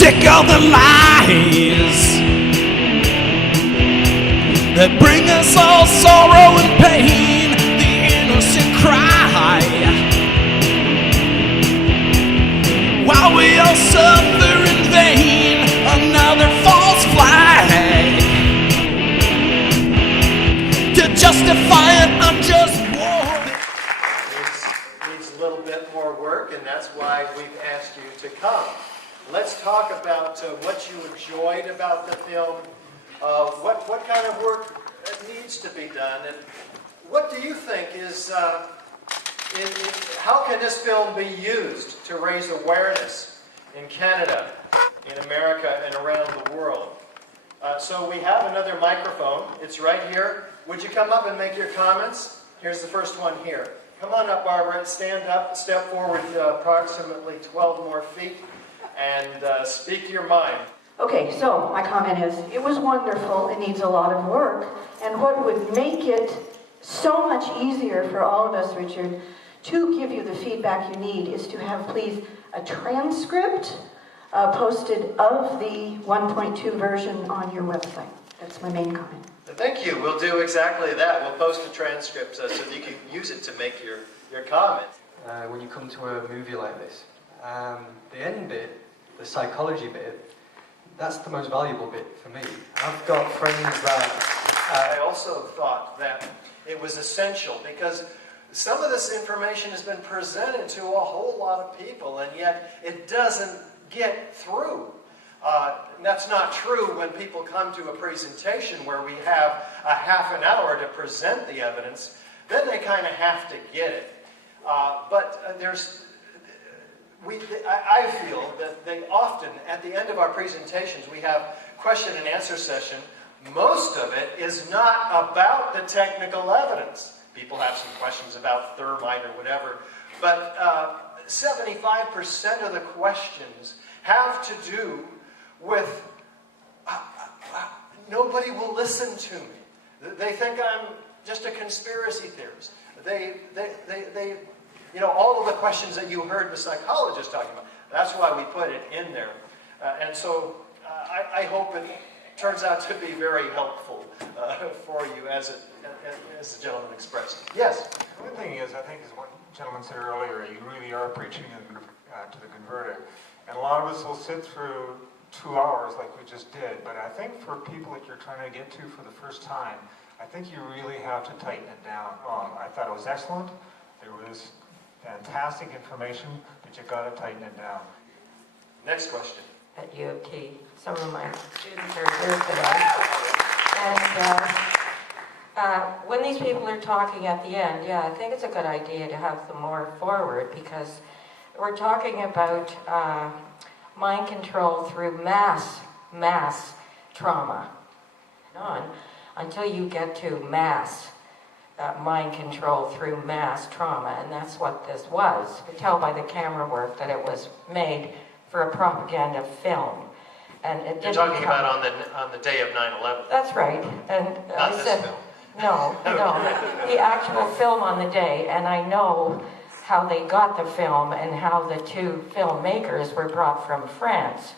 sick of the lies that bring us all sorrow and pain, the innocent cry, while we all suffer in vain, another false flag to justify an unjust war. It needs a little bit more work, and that's why we've asked you to come. Let's talk about what you enjoyed about the film, what kind of work needs to be done, and what do you think is, how can this film be used to raise awareness in Canada, in America, and around the world? So we have another microphone. It's right here. Would you come up and make your comments? Here's the first one here. Come on up, Barbara. Stand up, step forward approximately 12 more feet, and speak your mind. Okay, so my comment is, it was wonderful. It needs a lot of work. And what would make it so much easier for all of us, Richard, to give you the feedback you need is to have, please, a transcript posted of the 1.2 version on your website. That's my main comment. Thank you. We'll do exactly that. We'll post a transcript so that you can use it to make your comments. When you come to a movie like this, the end bit, the psychology bit, that's the most valuable bit for me. I've got friends that... I also thought that it was essential because some of this information has been presented to a whole lot of people, and yet it doesn't get through. That's not true when people come to a presentation where we have a half an hour to present the evidence. Then they kind of have to get it. I feel that they often, at the end of our presentations, we have question and answer session. Most of it is not about the technical evidence. People have some questions about thermite or whatever, but 75% of the questions have to do with nobody will listen to me. They think I'm just a conspiracy theorist. All of the questions that you heard the psychologist talking about. That's why we put it in there. And so I hope it turns out to be very helpful for you, as the gentleman expressed. Yes? One thing is, I think, as one gentleman said earlier, you really are preaching to the converted. And a lot of us will sit through 2 hours like we just did, but I think for people that you're trying to get to for the first time, I think you really have to tighten it down. I thought it was excellent. There was fantastic information, but you've got to tighten it down. Next question. At U of T, some of my students are here today. And when these people are talking at the end, yeah, I think it's a good idea to have them more forward, because we're talking about mind control through mass trauma. Until you get to mass mind control through mass trauma, and that's what this was. You could tell by the camera work that it was made for a propaganda film. And it You're talking about on the day of 9/11. That's right. And Not I this said, film. No, the actual film on the day, and I know how they got the film and how the two filmmakers were brought from France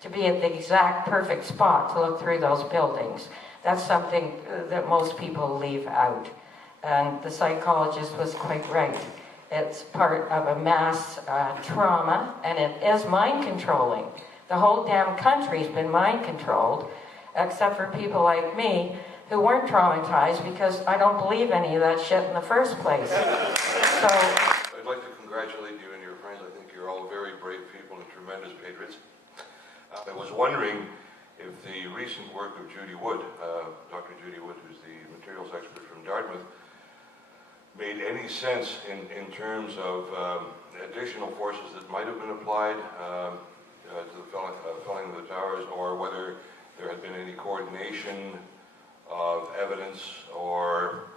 to be at the exact perfect spot to look through those buildings. That's something that most people leave out. And the psychologist was quite right. It's part of a mass trauma, and it is mind controlling. The whole damn country's been mind controlled, except for people like me who weren't traumatized, because I don't believe any of that shit in the first place. So I'd like to congratulate you and your friends. I think you're all very brave people and tremendous patriots. I was wondering if the recent work of Judy Wood, Dr. Judy Wood, who's the materials expert from Dartmouth, made any sense in terms of additional forces that might have been applied to the felling of the towers, or whether there had been any coordination of evidence or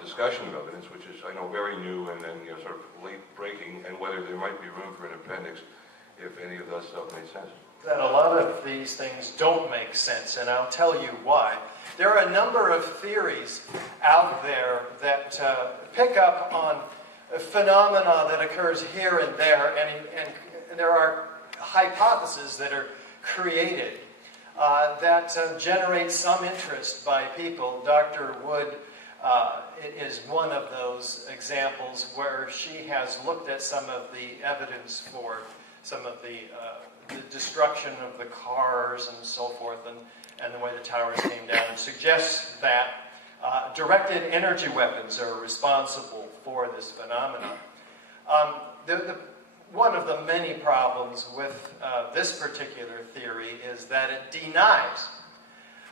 discussion of evidence, which is, I know, very new and sort of late breaking, and whether there might be room for an appendix if any of that stuff made sense. That a lot of these things don't make sense, and I'll tell you why. There are a number of theories out there that pick up on phenomena that occurs here and there, and there are hypotheses that are created that generate some interest by people. Dr. Wood is one of those examples where she has looked at some of the evidence for some of the destruction of the cars and so forth, and the way the towers came down, and suggests that directed energy weapons are responsible for this phenomenon. One of the many problems with this particular theory is that it denies,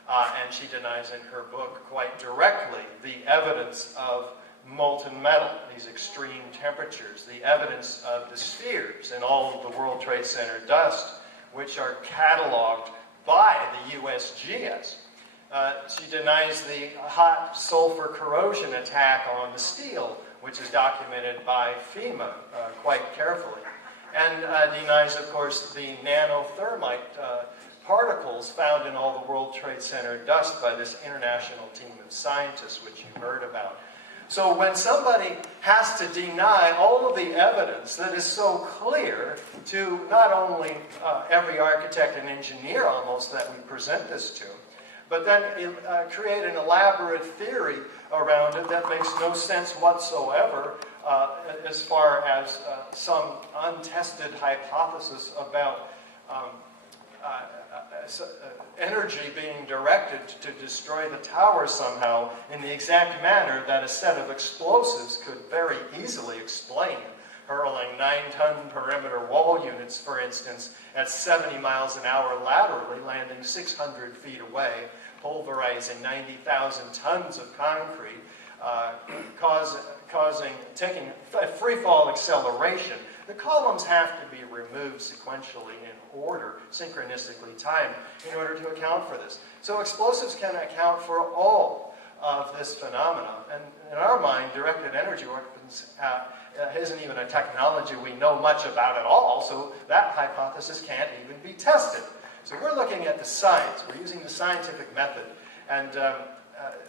and she denies in her book quite directly, the evidence of molten metal, these extreme temperatures, the evidence of the spheres in all of the World Trade Center dust, which are cataloged by the USGS. She denies the hot sulfur corrosion attack on the steel, which is documented by FEMA quite carefully. And denies, of course, the nanothermite particles found in all the World Trade Center dust by this international team of scientists, which you heard about. So when somebody has to deny all of the evidence that is so clear to not only every architect and engineer almost that we present this to, but then create an elaborate theory around it that makes no sense whatsoever as far as some untested hypothesis about energy being directed to destroy the tower somehow in the exact manner that a set of explosives could very easily explain. Hurling 9-ton perimeter wall units, for instance, at 70 miles an hour laterally, landing 600 feet away, pulverizing 90,000 tons of concrete, taking a free fall acceleration. The columns have to be removed sequentially in order, synchronistically timed, in order to account for this. So explosives can account for all of this phenomenon. And in our mind, directed energy weapons isn't even a technology we know much about at all, so that hypothesis can't even be tested. So we're looking at the science. We're using the scientific method. And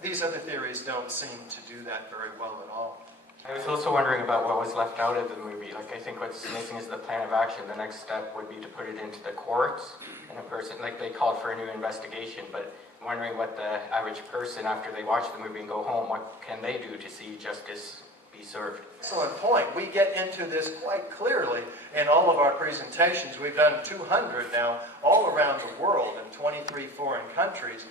these other theories don't seem to do that very well at all. I was also wondering about what was left out of the movie. Like, I think what's missing is the plan of action. The next step would be to put it into the courts, and a person, like, they called for a new investigation, but I'm wondering what the average person, after they watch the movie and go home, what can they do to see justice be served? Excellent point. We get into this quite clearly in all of our presentations. We've done 200 now all around the world in 23 foreign countries,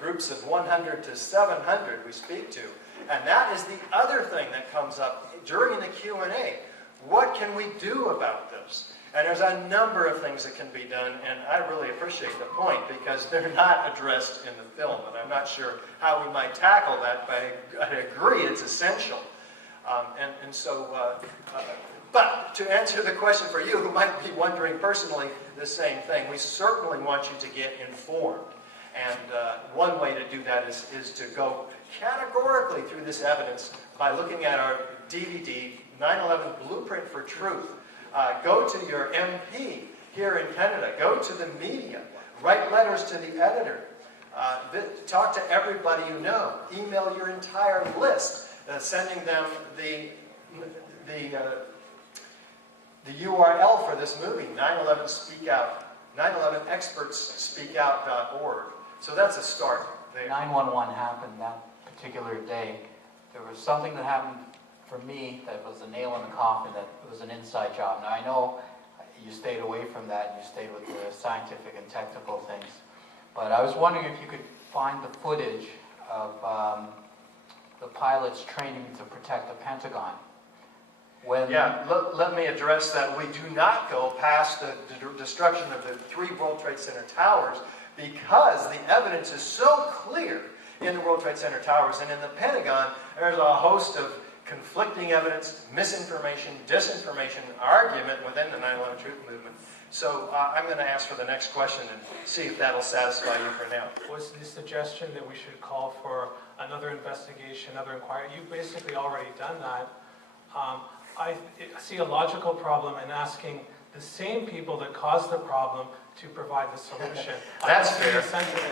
groups of 100 to 700 we speak to. And that is the other thing that comes up during the Q&A. What can we do about this? And there's a number of things that can be done, and I really appreciate the point because they're not addressed in the film, and I'm not sure how we might tackle that, but I agree it's essential. But to answer the question for you, who might be wondering personally the same thing, we certainly want you to get informed. And one way to do that is to go categorically through this evidence by looking at our DVD, 9/11 Blueprint for Truth. Go to your MP here in Canada. Go to the media. Write letters to the editor. Talk to everybody you know. Email your entire list, sending them the URL for this movie, 9/11 Speak Out, 9/11expertsspeakout.org. So that's a start there. 9/11 happened that particular day. There was something that happened for me that was a nail in the coffin, that it was an inside job. Now I know you stayed away from that and you stayed with the scientific and technical things. But I was wondering if you could find the footage of the pilots training to protect the Pentagon. Let me address that. We do not go past the destruction of the 3 World Trade Center towers because the evidence is so clear in the World Trade Center towers and in the Pentagon. There's a host of conflicting evidence, misinformation, disinformation, argument within the 9/11 Truth Movement. So I'm going to ask for the next question and see if that'll satisfy you for now. Was the suggestion that we should call for another investigation, another inquiry? You've basically already done that. I see a logical problem in asking the same people that caused the problem to provide the solution. That's I think fair. essentially-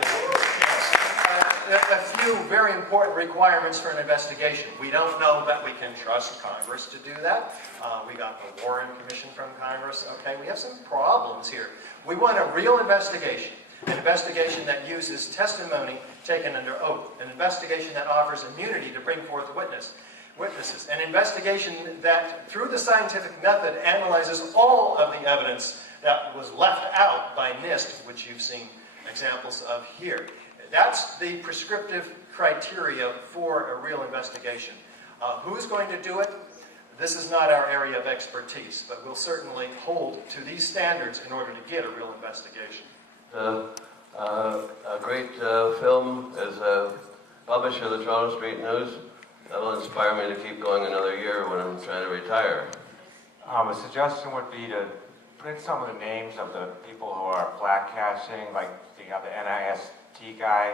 A few very important requirements for an investigation. We don't know that we can trust Congress to do that. We got the Warren Commission from Congress. Okay, we have some problems here. We want a real investigation, an investigation that uses testimony taken under oath, an investigation that offers immunity to bring forth witnesses, an investigation that, through the scientific method, analyzes all of the evidence that was left out by NIST, which you've seen examples of here. That's the prescriptive criteria for a real investigation. Who's going to do it? This is not our area of expertise, but we'll certainly hold to these standards in order to get a real investigation. A great film as a publisher of the Toronto Street News. That will inspire me to keep going another year when I'm trying to retire. A suggestion would be to print some of the names of the people who are flag catching, like you have the NIST guy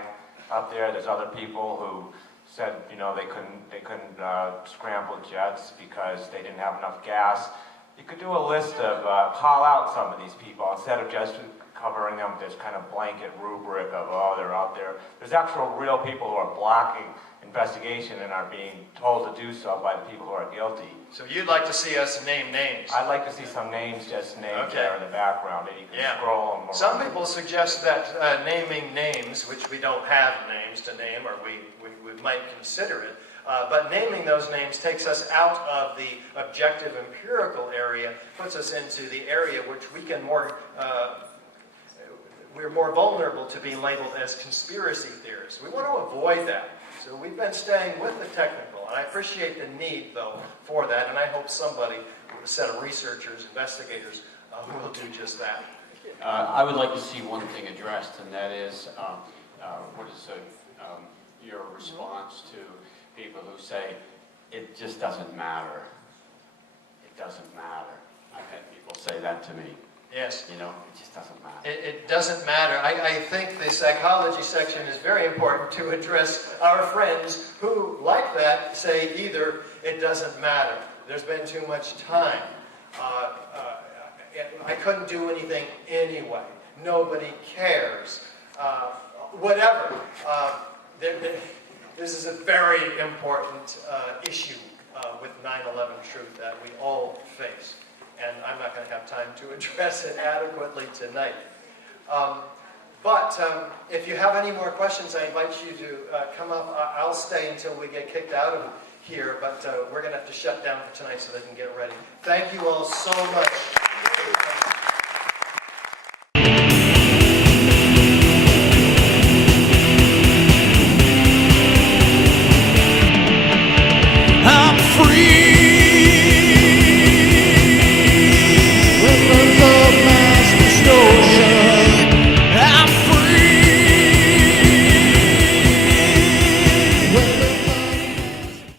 up there. There's other people who said, you know, they couldn't scramble jets because they didn't have enough gas. You could do a list of, call out some of these people instead of just covering them with this kind of blanket rubric of, oh, they're out there. There's actual real people who are blocking investigation and are being told to do so by the people who are guilty. So you'd like to see us name names? I'd like to see some names just named there in the background, and you can scroll them around. Some people suggest that naming names, which we don't have names to name, or we might consider it, but naming those names takes us out of the objective empirical area, puts us into the area which we can we're more vulnerable to being labeled as conspiracy theorists. We want to avoid that. So we've been staying with the technical, and I appreciate the need, though, for that, and I hope somebody, a set of researchers, investigators, will do just that. I would like to see one thing addressed, and that is, what is your response to people who say, it just doesn't matter. It doesn't matter. I've had people say that to me. Yes. You know, it just doesn't matter. It doesn't matter. I think the psychology section is very important to address our friends who, like that, say either it doesn't matter. There's been too much time. I couldn't do anything anyway. Nobody cares. Whatever. This is a very important issue with 9/11 truth that we all face. And I'm not going to have time to address it adequately tonight. But if you have any more questions, I invite you to come up. I'll stay until we get kicked out of here, but we're going to have to shut down for tonight so they can get ready. Thank you all so much.